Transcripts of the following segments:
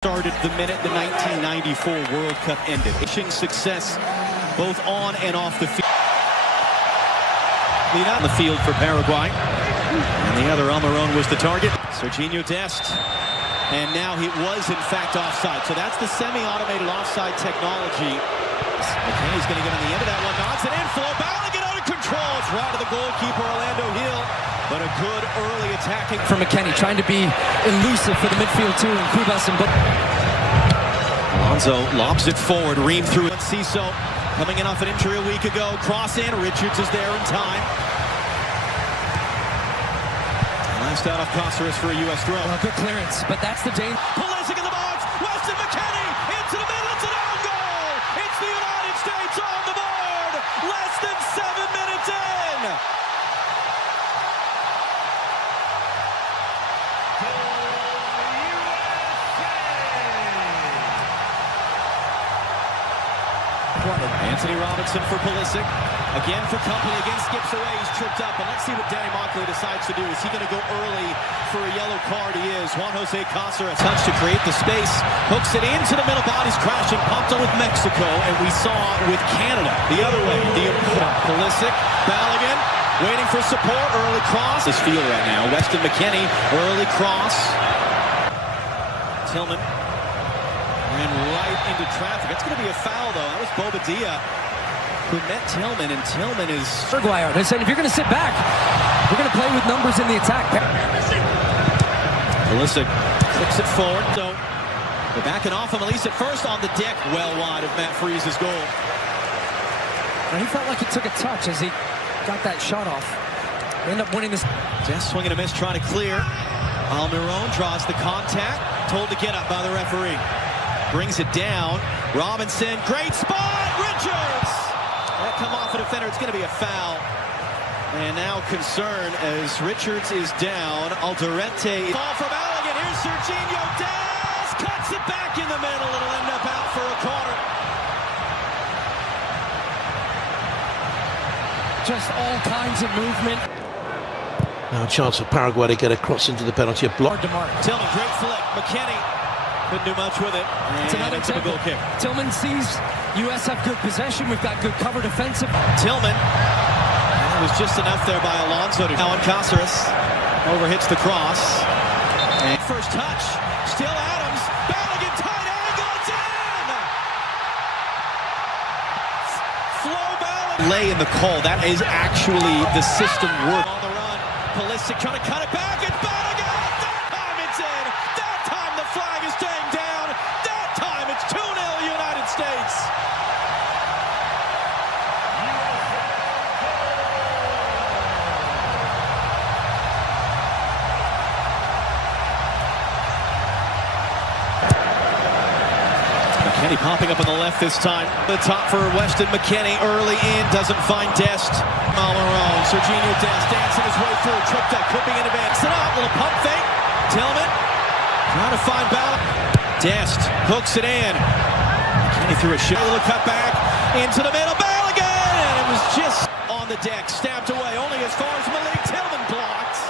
Started the minute the 1994 World Cup ended. Success both on and off the field. Lead out in the field for Paraguay. And the other Almiron was the target. Serginho Dest. And now he was in fact offside. So that's the semi-automated offside technology. McKenny's going to get on the end of that one. Nods it in. Flow Balogun out of control. It's right to the goalkeeper, Orlando Hill. But a good early attacking for McKenny, trying to be elusive for the midfield too, and Kubas and Alonso lobs it forward, reamed through it. Ciso coming in off an injury a week ago. Cross in, Richards is there in time. Last out of Cáceres for a U.S. throw. Well, good clearance, but that's the danger. Pulisic in the box, Weston McKennie into the middle, it's an own goal! It's the United States on the board! Less than 7 minutes in! Anthony Robinson for Pulisic. Again for company, again skips away, he's tripped up. And let's see what Danny Mockley decides to do. Is he going to go early for a yellow card? He is. Juan Jose Cáceres. Touch to create the space. Hooks it into the middle, bodies crashing. Pumped on with Mexico, and we saw with Canada. The other way, Pulisic, Balogun, waiting for support, early cross. This field right now, Weston McKennie, early cross. Tillman. Ran right into traffic. It's going to be a foul, though. That was Bobadilla who met Tillman, and Tillman is... Paraguay. They said, if you're going to sit back, we're going to play with numbers in the attack. Pulisic flips it forward. So they're backing off him, at least at first on the deck. Well wide of Matt Freese's goal. And he felt like he took a touch as he got that shot off. They end up winning this. Just swinging a miss, trying to clear. Almiron draws the contact. Told to get up by the referee. Brings it down. Robinson, great spot. Richards. That come off a defender. It's going to be a foul. And now concern as Richards is down. Alderete. Ball from Balogun. Here's Serginho Dest. Cuts it back in the middle. It'll end up out for a corner. Just all kinds of movement. Now a chance for Paraguay to get across into the penalty block. Tillman, great flick. McKennie couldn't do much with it. It's another goal kick. Tillman sees U.S. have good possession. We've got good cover defensive. Tillman. It was just enough there by Alonso to now on Cáceres. Overhits the cross. And first touch. Still Adams. Balogun, tight angle. It's in! Flow Balogun. Lay in the call. That is actually the system work. On the run. Pulisic trying to cut it back. It's Balogun. That time it's in. That time the flag is staying down. That time it's 2-0 United States. McKennie popping up on the left this time. The top for Weston McKennie. Early in, doesn't find Dest. Almiron, Serginho Dest dancing his way through. Tripped up, could be in advance. It up, little pump fake. Tillman trying to find Balogun. Dest hooks it in. McKennie threw a shot. A little cut back into the middle. Balogun! And it was just on the deck. Stabbed away only as far as Malik. Tillman blocked.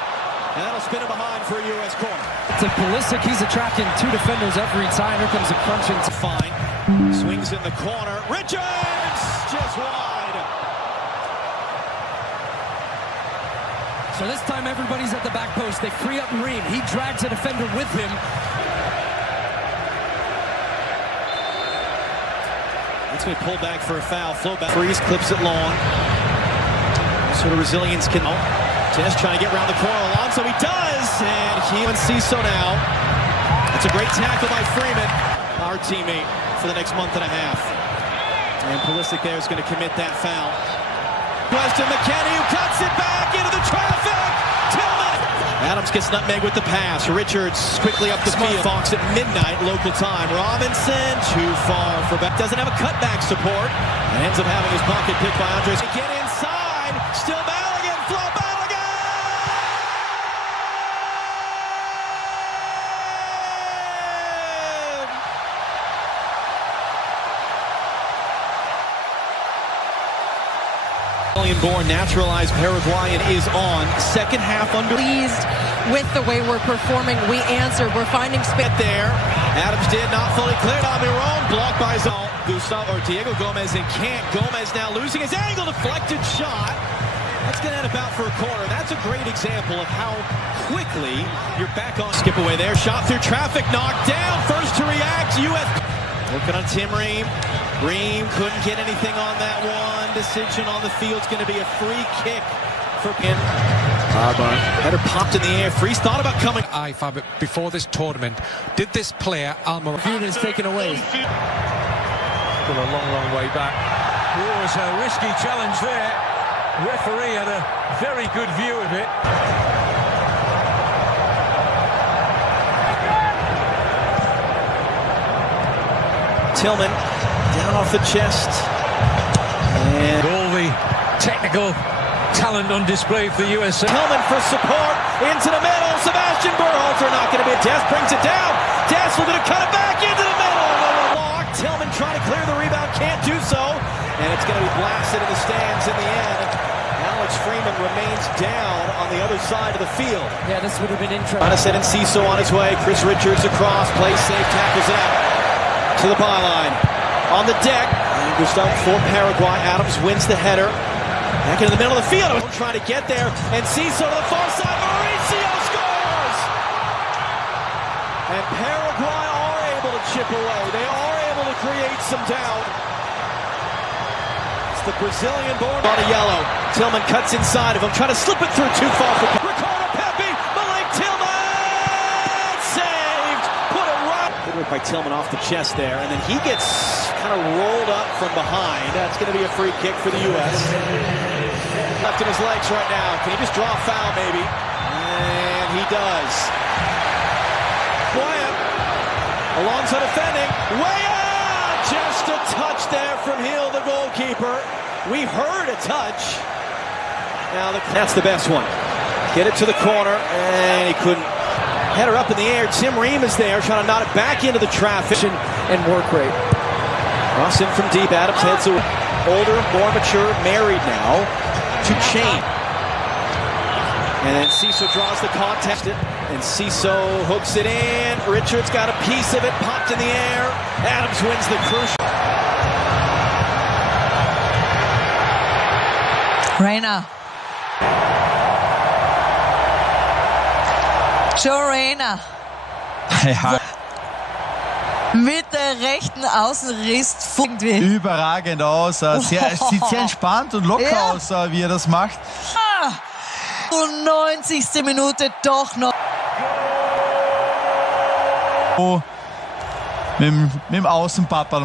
And that'll spin it behind for a U.S. corner. To Pulisic, he's attracting two defenders every time. Here comes a crunching. Fine. Swings in the corner. Richards! Just wide. So this time everybody's at the back post. They free up Ream. He drags a defender with him. It's going to pull back for a foul. Flow back. Freeze clips it long. What sort of resilience can... Dest trying to get around the corner. Alonso, he does! And he and Ciso now. That's a great tackle by Freeman, our teammate, for the next month and a half. And Pulisic there is going to commit that foul. Weston McKennie, who cuts it back into the traffic! Tillman! Adams gets nutmeg with the pass. Richards quickly up the field. Fox at midnight, local time. Robinson, too far for back. Doesn't have a cutback support. And ends up having his pocket picked by Andres. Get inside. Still Balogun. Flow Balogun! Born naturalized Paraguayan is on. Second half under. Pleased with the way we're performing. We answer. We're finding space there. Adams did not fully clear. Almiron blocked by Gustavo or Diego Gomez and can't. Gomez now losing his angle. Deflected shot. That's going to end about for a corner. That's a great example of how quickly you're back on. Skip away there. Shot through traffic. Knocked down. First to react. U.S. Working on Tim Ream. Ream couldn't get anything on that one. Decision on the field's going to be a free kick for him. Header popped in the air. Freeze thought about coming. I found it before this tournament. Did this player, Almiron, is taken away. Still a long way back. It was a risky challenge there. Referee had a very good view of it. Tillman down off the chest. And all the technical talent on display for the USA. Tillman for support into the middle. Sebastian Berhalter not going to be. Des brings it down. Des will going to cut it back into the middle. Locked. Tillman trying to clear the rebound, can't do so, and it's going to be blasted in the stands in the end. Alex Freeman remains down on the other side of the field. Yeah, this would have been interesting. Trying to send in Ciso on his way. Chris Richards across, plays safe, tackles it out to the byline. On the deck, Gustavo for Paraguay. Adams wins the header. Back into the middle of the field. Trying to get there, and Ciso to the far side. Mauricio scores! And Paraguay are able to chip away. They are able to create some doubt. It's the Brazilian-born on a yellow. Tillman cuts inside of him, trying to slip it through too far for Ricardo Pepi. Malik Tillman saved. Put it right. Good work by Tillman off the chest there, and then he gets kind of rolled up from behind. That's going to be a free kick for the U.S. Left in his legs right now. Can he just draw a foul, maybe? And he does. Wyatt, Alonso defending. Wyatt! Just a touch there from Hill, the goalkeeper. We heard a touch. Now that's the best one. Get it to the corner, and he couldn't. Header up in the air. Tim Ream is there, trying to knot it back into the traffic. And work rate. Cross in from deep. Adams heads away. Older, more mature, married now to Chain. And then Ciso draws the contest, and Ciso hooks it in. Richards got a piece of it, popped in the air. Adams wins the crucial. Reyna. Joe Reyna. Ja. Mit der rechten Außenriss irgendwie. Überragend aus. Sieht sehr entspannt und locker aus, wie er das macht. Und 90. Minute doch noch. Mit dem Außenpapa.